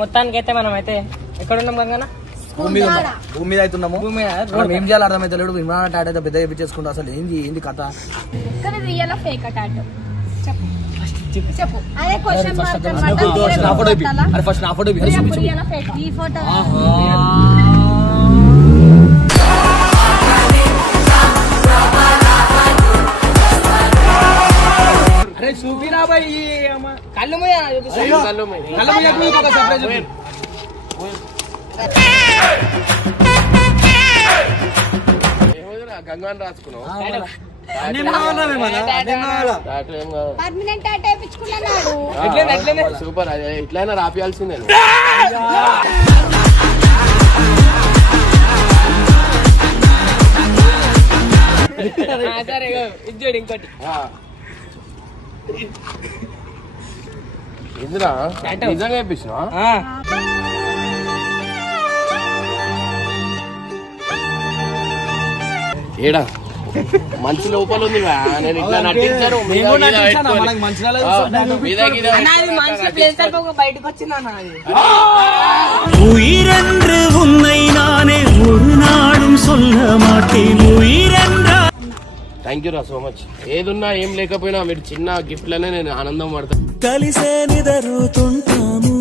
మొత్తానికి అయితే మనం అయితే ఎక్కడ ఉన్నాం గంగన్న? భూమి మీద అవుతున్నాము. భూమి మీద ఏం చేయాలి అర్థమైతే లేడు. ఇమ్రాన్ టాటో అయితే పెద్ద చేపించేసుకుంటా. అసలు ఏంది కథ? ఫస్ట్ నా ఫోటో అరే చూపినా బాయ్ కళ్ళు గంగాన్ని రాసుకున్నావు. సూపర్, ఇట్లయినా రాపియాల్సిందే. ఇంకోటి ఇందిరా నిజంగా వేయించినా? ఏడా మంచి లోపల ఉంది. నేను ఇట్లా నటించాను. బయటకు వచ్చిందా? థ్యాంక్ యూ రా సో మచ్. ఏదున్నా ఏం లేకపోయినా మీరు చిన్న గిఫ్ట్ లనే నేను ఆనందం పడతాను. కలిసే నిదరుతుంటాము,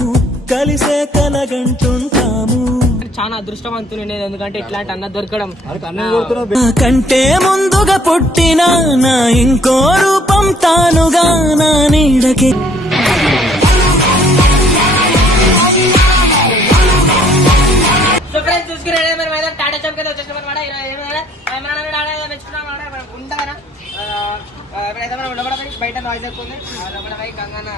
కలిసే కలగంటుంటాము. చాలా అదృష్టవంతులు నేను, ఎందుకంటే ఇట్లాంటి అన్న దొరకడం. కంటే ముందుగా పుట్టిన నా ఇంకో రూపం తానుగా నా నీడకి. చూసుకునే టాటా చౌక్ అయితే వచ్చేసిన ఉంటారా? ఎప్పుడైతే మనం ఉండబడి బయట నాయిస్ ఎక్కువ ఉంది. గంగన్న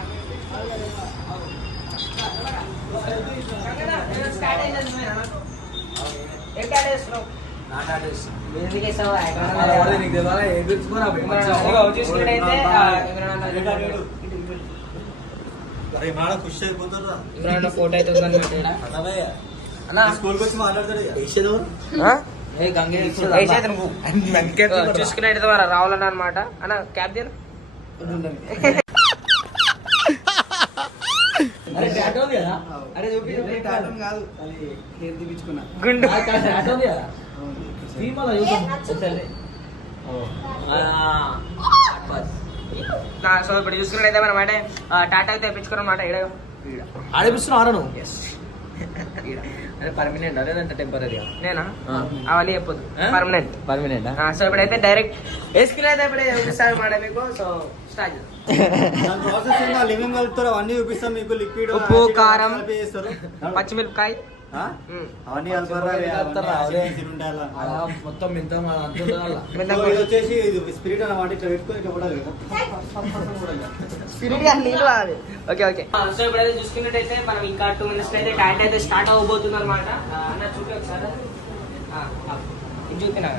ఫోటో అయితే చూసుకున్నట్టు రావాలన్న అనమాట. అన్న క్యాబ్ తీరు సో ఇప్పుడు చూసుకున్నట్టయితే మనం అంటే టాటా అయితే తెప్పించుకున్నాం అనమాట. ఆడిపిస్తున్నాను పర్మనెంట్ లేదంటే టెంపరీ? నేనా అవన్నీ చెప్పొద్దు. పర్మనెంట్. సో ఇప్పుడైతే డైరెక్ట్ వేసుకుని అయితే ఇప్పుడే చూపిస్తాను అన్నమాట మీకు. సో స్టార్ట్ ఉప్పు, కారం, పచ్చిమిరపకాయ అవన్నీ మొత్తం స్పిరిట్ అన్నమాట. ఇట్లా పెట్టుకొని ఓకే ఓకే. సో ఇప్పుడైతే చూసుకున్నట్టయితే మనం ఇంకా 2 minutes అయితే టాటా అయితే స్టార్ట్ అవ్వబోతుంది అనమాట. అన్న చూపి ఒకసారి ఇది చూపినా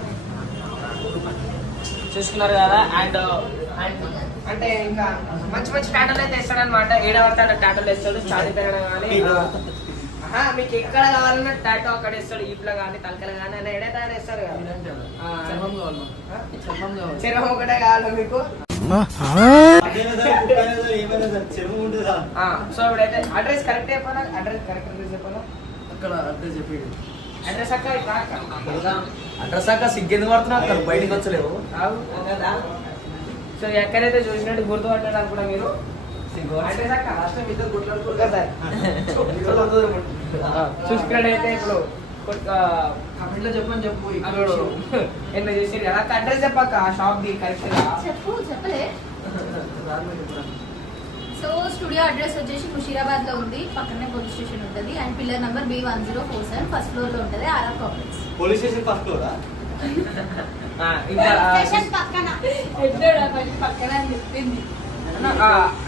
చూసుకున్నారు కదా. అండ్ అంటే ఇంకా మంచి మంచి టాటాలు అయితే ఇస్తాడు అనమాట. 7వ టాటాలు ఇస్తాడు. స్టార్ట్ తిరగడం కానీ మీకు ఎక్కడ కావాలన్నా టాటో అక్కడ ఇస్తాడు. ఈప్లో కానీ తలకలు కానీ అలా ఏడే టాటా ఇస్తారు కదా. చర్మం ఒకటే కావాలి మీకు. సో ఇప్పుడైతే అడ్రస్ కరెక్ట్ చెప్పాలా? అడ్రస్ చెప్పాలా? అక్కడ అడ్రస్ చెప్పి అడ్రస్ అక్క అడ్రస్ అక్క సిగ్గెందుకు పడుతున్నా అక్కడ బయటకు వచ్చలేవు కదా. సో ఎక్కడైతే చూసినట్టు గుర్తుపట్టారు కూడా మీరు. చూసుకున్నట్టయితే ఇప్పుడు చెప్పని చెప్పు ఎన్నో చేసి కదా. అడ్రస్ చెప్పాక షాప్ ది కరెక్ట్ చెప్పలే. సో స్టూడియో అడ్రస్ వచ్చేసి ముషీరాబాద్ లో ఉంది. పక్కనే పోలీస్ స్టేషన్ ఉంటుంది. And pillar number B1047 first floor లో ఉంటుంది. RR complex. Police station first ఫ్లోరా? పక్కన చెప్పింది.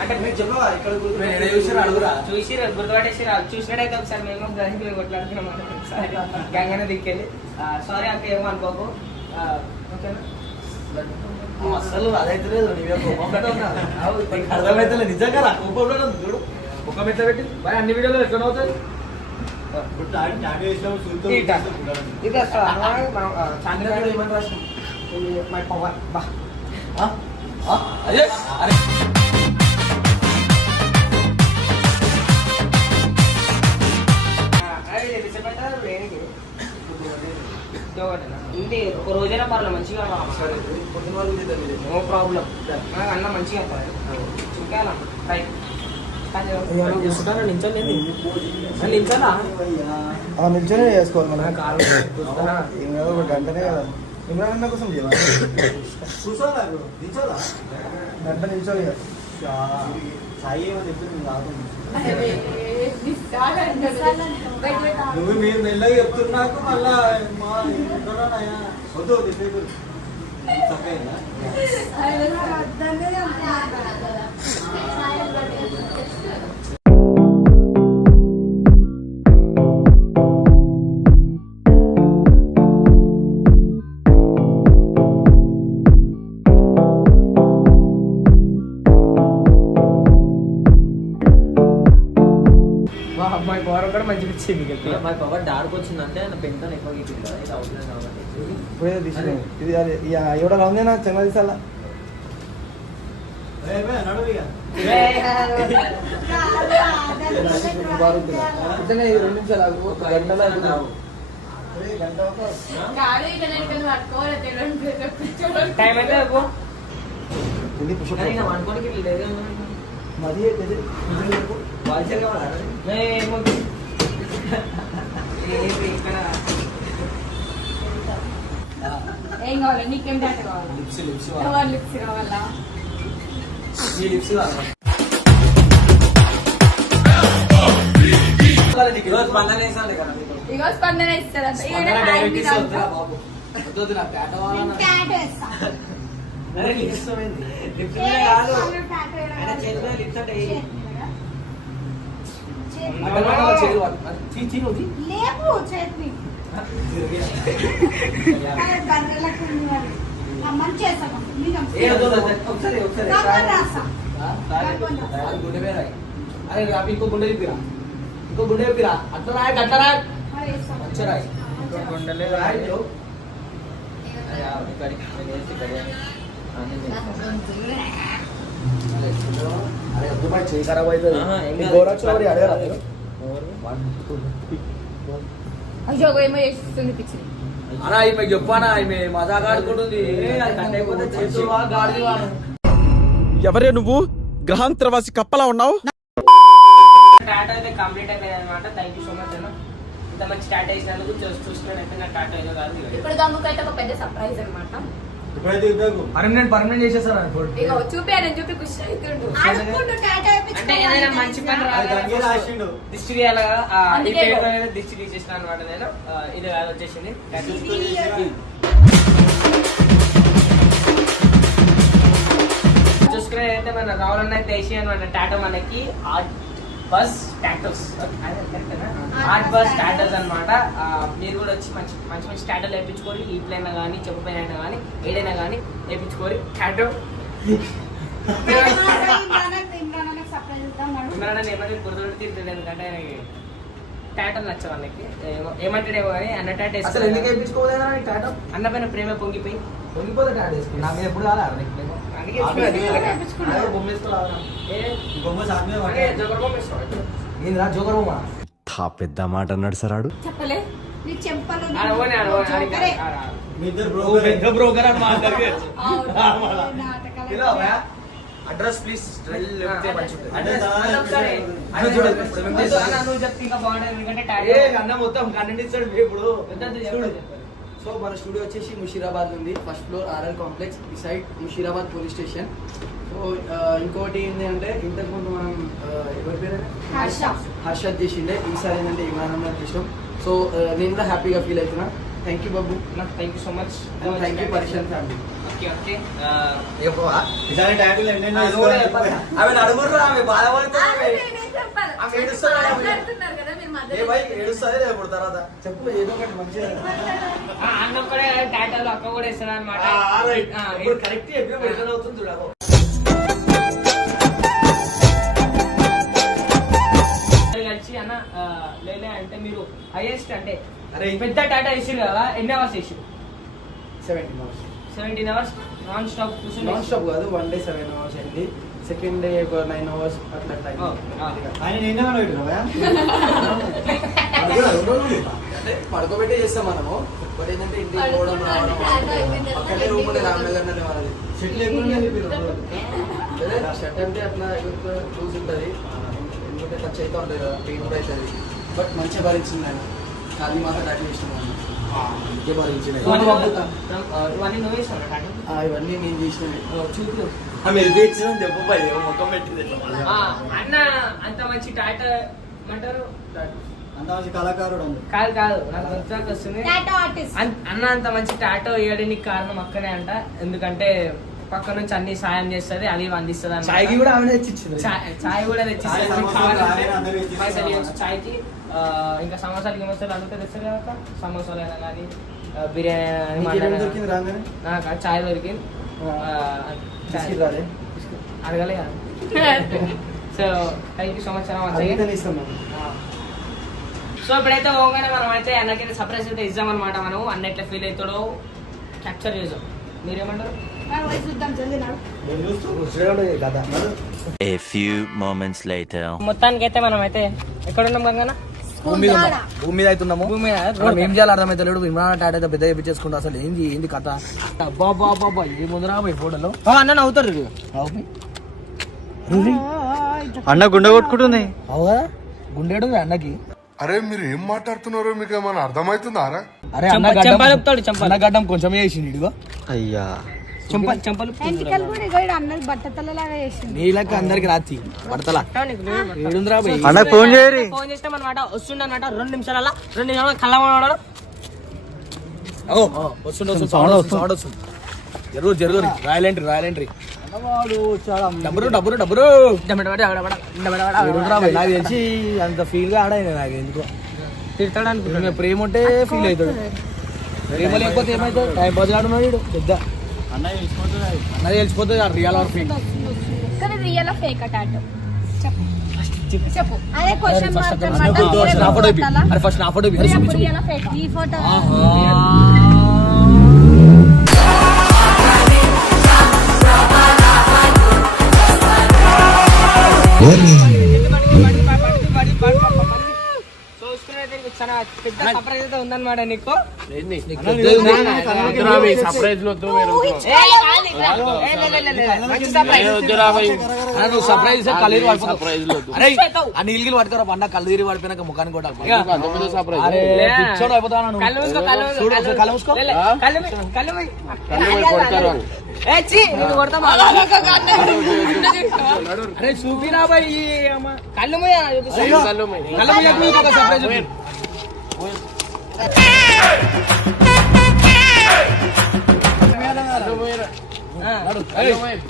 అంటే మీరు చెప్పవా ఇక్కడ చూసి గుర్తుపట్టేసి చూసినట్టయితే ఒకసారి మేము కొట్లాడుతున్నాం గంగనే దిక్కెళ్ళి. సారీ అక్క ఏమో అనుకోకు. ఓకేనా? అసలు అదైతే లేదు. అర్థమైతే నిజంగా చూడు ఒక మెట్ల పెట్టి అన్ని వీడియోలో ఎక్కడ అవుతుంది. ఇది అసలు చాంద్రగాడు ఏమని రాసిన మై పవర్ బా ఒకే ఒకటేనా ఇంటి ఒక రోజైనా పర్లేదు మంచిగా నో ప్రాబ్లం అన్న మంచిగా చూడాలా రైట్ నిల్చొనే చేసుకోవాలి మన కాలు ఏం కాదు ఒక గంటనే కదా ఇమ్రాన్ అన్న కోసం కూర్చోలా గంట నిల్చోలి సాయి ఏమో చెప్తుంది నువ్వు మీరు మెల్లగా చెప్తున్నాకు మళ్ళా వద్దు అమ్మాయి పవర్ కూడా మంచిగా ఇచ్చింది మా పవర్ డార్క్ వచ్చిందంటే నా పెన్తో ఎక్కువ గీపింది కదా ఇది అవుతుంది కాబట్టి ఇప్పుడే తీసినాయి ఇది ఎవడ రాందే నాకు చెంగ తీసాలా ఇతనే 2 నిమిషాలు ఆగు ఒక గంటలో గంట టైం అయితే అనుకోనికి లేదు మరీ వాల్చర్ కావాలా ఇక్కడ ఏం కావాలి నీకేం డాటా కావాలి లిప్స్ లిప్స్ కావాలా ఈ లిప్స్ కావాలి స్పందన వేసాలి కదా ఇగో స్పందన ఇస్తారంట వద్దు నా పేట వాళ్ళ కాదు ఆయన చేతిలో లిప్స్ అంటే లేవు చేతి అరే ఇంకో గుండె చెప్పిరా అట్లా రాయి అట్లా రాయి మంచిగా రాయి గుండెలే అరే అబ్బాయి చేయి ఖరాబ్ అవుతుంది గోరక్ష అడగరా మీరు అయ్యో ఏమో చేస్తుంది పిచ్చింది అలా ఈమె చెప్పానా ఈమె మజాగా ఆడుకుంటుంది ఎవరే నువ్వు గ్రహాంతరవాసి కప్పలా ఉన్నావు టాటా అయితే కంప్లీట్ అయిపోయింది అనమాట థ్యాంక్ యూ సో మచ్ అన్న ఇంత మంచి టాటా వేసినందుకు చూసుకున్నట్టయితే నా టాటా ఏదో కాదు ఇప్పుడు గంగుకైతే ఒక పెద్ద సర్ప్రైజ్ అనమాట పర్మనెంట్ చేసేసారు ఇగో చూపి ఖుషి అవుతుండు అంటే ఏదైనా మంచి పని రాదు దిష్టి తీయాలి కదా ఈ పేపర్ మీద దిష్టి తీసేసిన అనమాట నేను ఇది వచ్చేసింది చూసుకునే అయితే మన రావాలన్న అయితే వేసి అనమాట టాటో మనకి art bus tattoos art bus tattoos అనమాట మీరు కూడా వచ్చి మంచి మంచి మంచి టాటోలు వేయించుకోరి ఈట్లైనా కానీ చెప్పుపైన కానీ ఏదైనా కానీ వేయించుకోరి టాటో ఏమంటే గుర్తుపెట్టి తిరుగుతుంది ఎందుకంటే టాటో నచ్చ వాళ్ళకి ఏమంటాడేమో కానీ అన్న టాటో అసలు ఎందుకు వేయించుకోలేదా టాటో అన్న పైన ప్రేమ పొంగిపోయి పొంగిపోతే టాటో వేసుకున్నా నాకు ఎప్పుడు కాదా ఏంద్రా జోకర్ బొమ్మ తా పెద్ద మాట అన్నాడు సరాడు చెప్పలే నీ చెంపలు బ్రోకర్ అని మా అందరికి అడ్రస్ ప్లీజ్ అన్న మొత్తం కంటెంట్ ఇస్తాడు ఇప్పుడు సో మన స్టూడియో వచ్చేసి ముషీరాబాద్ ఉంది first floor RL complex beside Musheerabad police station so ఇంకోటి ఏంటి అంటే ఇంతకుముందు మనం ఎవరి పేరు హర్షద్ చేసిండే ఈసారి ఏంటంటే ఇమానం చేసాం సో నేను కూడా హ్యాపీగా ఫీల్ అవుతున్నా థ్యాంక్ యూ బాబు thank you so much thank you పరిషన్ ఫ్యామిలీ ఓకే ఓకే ఆమె అడుగుర్రా ఆమె బాధపడుతుంది తర్వాత చెప్పు ఏదో ఒకటి మంచిగా అన్న కూడా టాటాలు అక్క కూడా ఇస్తాడు అనమాట కరెక్ట్ ఎప్పుడు అవుతుంది చూడకు కలిసి అన్న లేలే అంటే మీరు హైయెస్ట్ అంటే పెద్ద టాటా ఇష్యూ కదా ఎన్ని hours issue 17 hours non stop non stop కాదు వన్ డే 7 అవర్స్ అయింది సెకండ్ డే ఒక 9 అవర్స్ అట్లా పడుకోబెట్టే చేస్తాం మనము. బట్ ఏంటంటే ఇంటికి పోవడం రావడం పక్కనే రూమ్ ఉండే రామనగర్ అనే వాళ్ళది. షెట్ లేకుండా షర్ట్ అంటే అట్లా చూసి ఉంటుంది, ఎందుకంటే టచ్ అయితే ఉంటుంది కదా, పెయిన్ కూడా అవుతుంది. బట్ మంచిగా భరించింది ఆయన. ఖాళీ మాత్రం అట్లా చేసినాను ఇంకే భరించింది. ఇవన్నీ నేను చేసినవి చూపు అన్న అంత మంచి టాటా ఏమంటారు, అంత మంచి కళాకారుడు కాదు కాదు నాకు గుర్తుకు వస్తుంది. అన్న అంత మంచి టాటో వేయడానికి కారణం అక్కనే అంట. ఎందుకంటే పక్క నుంచి అన్ని సాయం చేస్తుంది, అది అందిస్తుంది అన్న. చాయ్కి కూడా ఆమె తెచ్చిచ్చింది. చాయ్ కూడా తెచ్చిస్తుంది. పైసలు ఇవ్వచ్చు చాయ్కి. ఇంకా సమోసాలు గిమోసాలు అడుగుతా తెస్తారు కదా, సమోసాలు అయినా కానీ బిర్యానీ దొరికింది రాగానే నాకు చాయ్ దొరికింది. అడగలే కదా. So thank you so much అన్న. సో ఇప్పుడైతే పోగానే మనం అయితే అన్నకైతే సర్ప్రైజ్ అయితే ఇద్దాం అనమాట. మనం అన్న ఎట్లా ఫీల్ అవుతాడో క్యాప్చర్ చేద్దాం. మీరేమంటారు? A few moments later. మొత్తానికి అయితే మనం అయితే ఎక్కడ ఉన్నాం గంగన్న? భూమి మీద అవుతున్నాము. భూమి మీద మనం ఏం చేయాలి అర్థమైతే లేడు. ఇమ్రాన్ టాటా అయితే పెద్ద చేపించేసుకుంటా. అసలు ఏంది కథ? బాబా ఏ ముందరా పోయి ఫోటోలో అన్న నవ్వుతారు. అన్న గుండె కొట్టుకుంటుంది. అవుగా గుండెడు అన్నకి. అరే మీరు ఏం మాట్లాడుతున్నారో మీకు ఏమైనా అర్థమవుతుందారా? అరే అన్న గడ్డం కొంచెం వేసిండు ఇదిగో. అయ్యా చెంపలు నీళ్ళకి అందరికి రాచి పడతలా అన్న ఫోన్ చేయరు. ఫోన్ చేస్తాం అనమాట. వస్తుండ అనమాట 2 నిమిషాల కళ్ళ జరుగు రాయల్ ఎంట్రీ డబ్బురు నాకు తెలిసి అంత ఫీల్ గా ఆడాయి నాకు ఎందుకో తిడతాడానికి. ప్రేమ ఉంటే ఫీల్ అవుతాడు, ప్రేమ లేకపోతే ఏమవుతుంది? టైం పాస్ ఆడున్నాడు పెద్ద అన్న తెలిసిపోతుంది రియల్ ఆర్ ఫేక్. చెప్పు అదే క్వశ్చన్ మార్క్ అన్నమాట. అరే ఫస్ట్ నా ఫోటో ఈ ఫోటో చాలా పెద్ద సర్ప్రైజ్ అయితే ఉందన్నమాట నీకు. సర్ప్రైజ్ సర్ప్రైజ్ కళ్ళీరు నీళ్ళు పడతారు అన్న. కళ్ళీరు పడిపోయినాక ముఖానికి కూడా అయిపోతాను. అరే చూపిరా బాయ్ కళ్ళు సర్ప్రైజ్.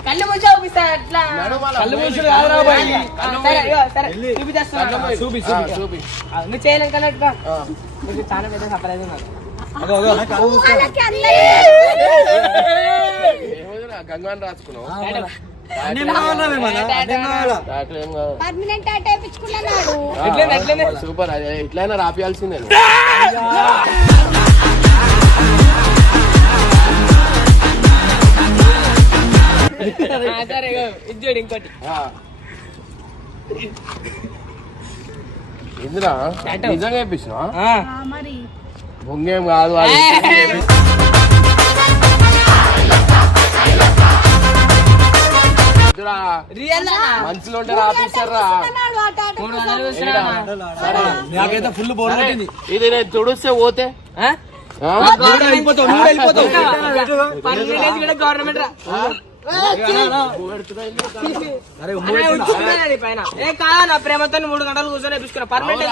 కళ్ళు ముంచే చూపిస్తా. అట్లా కళ్ళు మూసుడు కాదురా బాయ్. చూపి నువ్వు చేయలేదు కన్నట్టుగా. నీకు చాలా పెద్ద సర్ప్రైజ్ ఉన్నది. గంగాన్ని రాసుకున్నావు. సూపర్, ఎట్లయినా రాపియాల్సిందే. సరే ఇది ఇంకోటి ఇందిరా నిజంగా వేయించినా మరి బొంగేం కాదు. మంచిలో ఉంటే రాపిస్తారా? నాకైతే ఫుల్ బోర్ కొట్టింది. ఇది నేను తుడిస్తే పోతే గవర్నమెంట్ నా ప్రేమతో 3 గంటలు కూర్చొని వేయించుకున్నా. పర్మనెంట్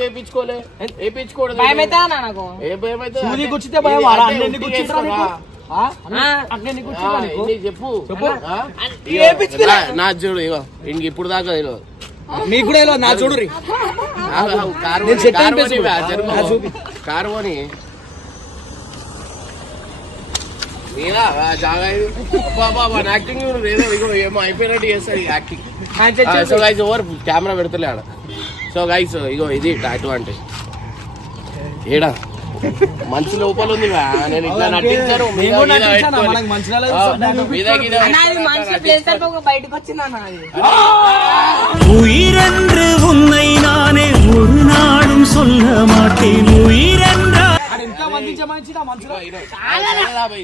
వేయించుకోలేదు. భయమైతే నాకు కూర్చుంటే భయం. చెప్పు నా చూడు ఇగో ఇంక ఇప్పుడు దాకా తెలియదు మీకు కూడా నా చూడు కారు కొని జాగా యాక్టింగ్ ఏమో అయిపోయినట్టు చేస్తారు acting. So guys over camera పెడతలే ఆడ. సో గైస్ ఇగో ఇది టాటూ అంటే ఏడా మంచి లోపల ఉంది. నేను ఇట్లా నటించాను బయటకు వచ్చిందన్న. உயிரென்று உன்னை நானே ஒரு நாளும் சொல்ல மாட்டேன். உயிரென்று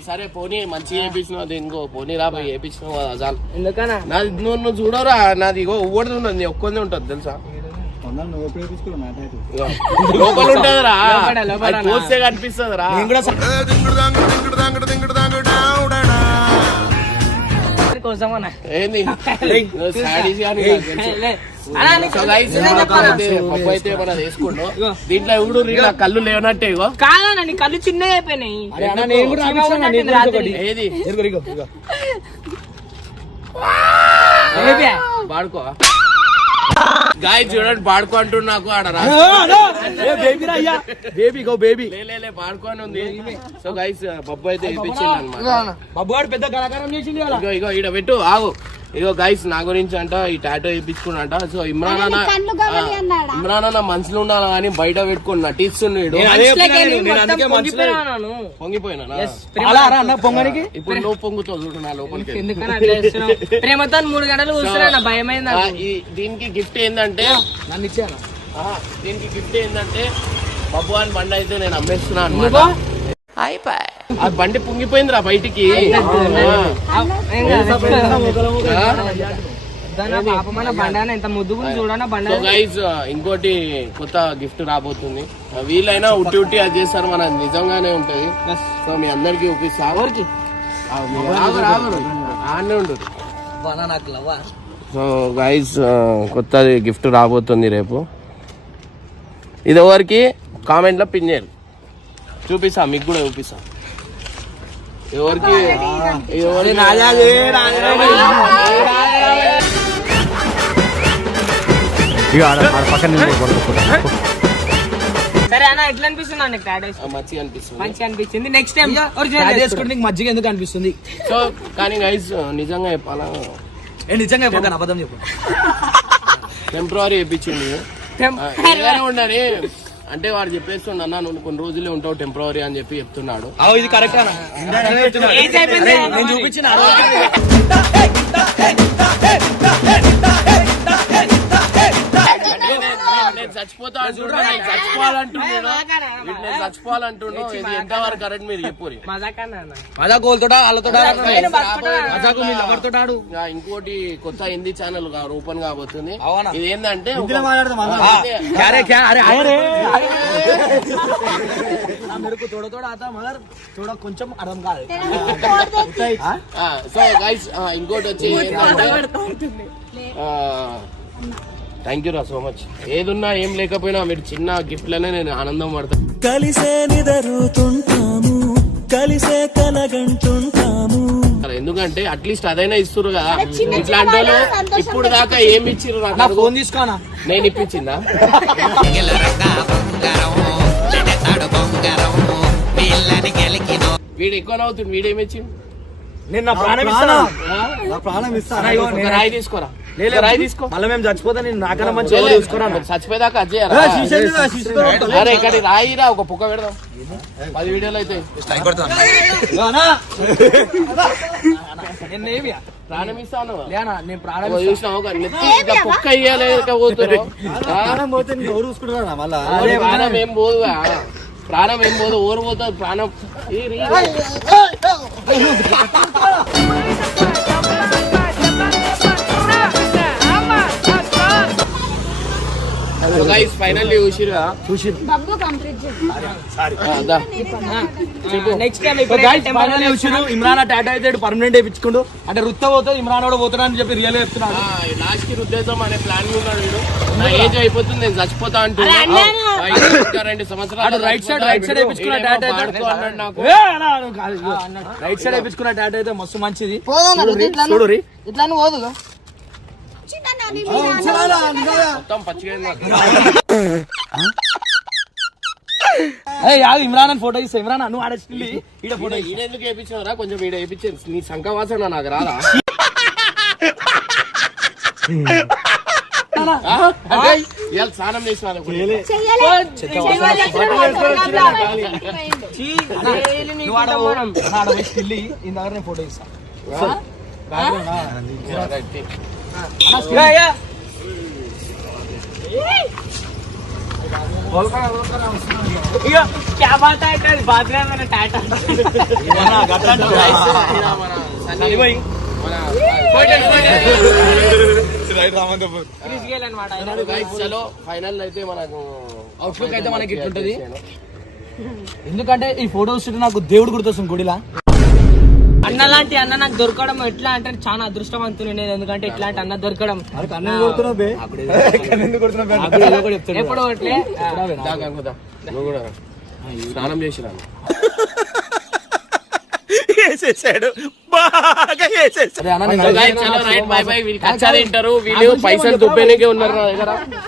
సరే పోనీ మంచిగా వేయించినావు దీనికో పోనీ రా పోయి వేయించినావు కదా చాలు. ఎందుకన్నా నాది నువ్వు చూడరా నాది ఇగో ఊడది ఉన్నది ఒక్కొంది ఉంటది తెలుసా లోపల ఉంటదిరా పోస్తే కనిపిస్తుంది రా. కోసమన్నా ఏంది సాడీస్ కానీ పప్పు అయితే మనం వేసుకుంటాం దీంట్లో ఎవడు నా కళ్ళు లేవనట్టే ఇగో కాదన్నా నీ కళ్ళు చిన్నగా అయిపోయినాయి. ఏది పాడుకో గాయ చూడండి పాడుకో అంటుండు నాకు ఆడ బేబీ లే పాడుకో అని ఉంది. సో గైస్ పప్పు అయితే వేయించింది అనమాట. బబ్బుగాడు పెద్ద కళాకారం చేసింది కదా. ఇగో ఈడ పెట్టు ఆగు. ఇగో గైస్ నా గురించి అంట ఈ టాటో వేయించుకున్నట. సో ఇమ్రాన్ అన్న మనసులో ఉండాలి కానీ బయట పెట్టుకుని నటిస్తున్నాడు. పొంగిపోయినా పొంగనికి ఇప్పుడు నువ్వు పొంగుతావు చూడు నా లోపలికి. ప్రేమతో 3 గంటలు కూర్చున్నా భయమైంది. దీనికి గిఫ్ట్ ఏంటంటే నన్ను ఇచ్చాను. దీనికి గిఫ్ట్ ఏంటంటే బబ్బు అని బండి అయితే నేను అమ్మేస్తున్నా అనమాట. ఆ బండి పొంగిపోయిందిరా బయటికి. ఎంత ముద్దుగా చూడన్నా బండ. గైస్ ఇంకోటి కొత్త గిఫ్ట్ రాబోతుంది. వీళ్ళైనా ఉట్టి ఉట్టి అది చేస్తారు మన నిజంగానే ఉంటది. సో మీ అందరికి చూపిస్తా. ఆడనే ఉంటుంది. సో గైస్ కొత్త గిఫ్ట్ రాబోతుంది రేపు. ఇది ఎవరికి కామెంట్ లో పిన్ చేయాలి. చూపిస్తా మీకు కూడా చూపిస్తా. ఎవరికి సరే అన్న ఎట్లా అనిపిస్తుంది నీకు టాటూస్? మంచిగా అనిపిస్తుంది. మంచిగా అనిపించింది. నెక్స్ట్ టైం నీకు మజ్జిగ ఎందుకు అనిపిస్తుంది? సో కానీ గైస్ నిజంగా చెప్పాలా, నిజంగా చెప్పాను అబద్ధం చెప్పు. టెంపరీ వేయించింది ఏదైనా ఉండని అంటే వాడు చెప్పేస్తుండ అన్న నువ్వు కొన్ని రోజులే ఉంటావు టెంపరీ అని చెప్పి చెప్తున్నాడు. ఇది కరెక్ట్ నేను చూపించిన చచ్చిపోవాలంటున్నావు. ఇది ఎంతవరకు కరెక్ట్ మీరు చెప్పురి. ఇంకోటి కొత్త హిందీ ఛానల్ ఓపెన్ కాబోతుంది. ఇది ఏంటంటే కొంచెం అర్థం కాదు. సో గైస్ ఇంకోటి వచ్చి థ్యాంక్ యూ రా సో మచ్. ఏదున్నా ఏం లేకపోయినా మీరు చిన్న గిఫ్ట్లనే నేను ఆనందం పడతాను. కలిసే నిదరుతుంటాము కలిసే కలగంటుంటాము. ఎందుకంటే అట్లీస్ట్ అదైనా ఇస్తురు కదా. ఇట్లాంటి వాళ్ళు ఇప్పుడు దాకా ఏమి ఇచ్చిర్రు నాకు ఫోన్ తీసుకోనా? నేను ఇప్పించిందా? వీడు ఎక్కువ నవ్వుతుంది. వీడేమిచ్చింది? నేను నా ప్రాణం ఇస్తాను. రాయి తీసుకోరా. రాయి తీసుకో. మళ్ళీ మేము చచ్చిపోతా. నేను నాకన్నా మంచి చూసుకోరా. చచ్చిపోయేదాకా అజ్జేయరా. అరే ఇక్కడ రాయిరా ఒక పుక్క పెడదాం. 10 వీడియోలు అయితే ప్రాణం ఇస్తాను. నేను ప్రాణం చూసినా ఒక నెత్తి పుక్క ఇయ్యలేకపోతున్నారు. ప్రాణం ఏం పోదుగా. ప్రాణం ఏం పోదు. ఊరు పోతుంది ప్రాణం. ఫైనల్లీ ఇమ్రాన్ టాటా అయితే పర్మనెంట్ వేయించుకుంటూ అంటే రుత్త పోతుంది ఇమ్రాన్ కూడా పోతాడు అని చెప్పి రియల్ చెప్తున్నాడు. లాస్ట్ కి రుద్దేద్దాం అనే ప్లాన్ ఉన్నాడు వీడు. నా ఏజ్ అయిపోతుంది నేను చచ్చిపోతా అంటున్నా. 2 సంవత్సరాలు రైట్ సైడ్ వేయించుకున్న టాటా రైట్ సైడ్ వేయించుకున్న టాటా అయితే మస్తు మంచిది. చూడు ఇట్లా పోదు మొత్తం పచ్చిగా ఇమ్రాన్ అని ఫోటో ఇస్తా. ఇమ్రాన్ నువ్వు ఆడేసి ఈడ ఫోటో ఈడెందుకు వేయించారా? కొంచెం ఈడ వేయించాను. నీ సంఖవాసన నాకు రాదా? ఇవాళ స్నానం చేసిన ఇందాక ఫోటో ఇస్తా. ఇగో క్యా బాత్ అయితే బాత్లో మన టాటా చలో ఫైనల్ అయితే మనకు అవుట్లుక్ అయితే మనకి ఇట్లుంటది. ఎందుకంటే ఈ ఫోటోస్ నాకు దేవుడు గుర్తొస్తుంది గుడిలా. అన్న లాంటి అన్న నాకు దొరకడం ఎట్లా అంటే చాలా అదృష్టవంతులు నేను, ఎందుకంటే ఇట్లాంటి అన్న దొరకడం ఎప్పుడు ఒకట్లే నువ్వు కూడా స్నానం చేసిరా వేసేసాడు బాగా వేసేసాడు. తింటారు వీళ్ళు పైసలు దుబ్బేనికే ఉన్నారు నా దగ్గర.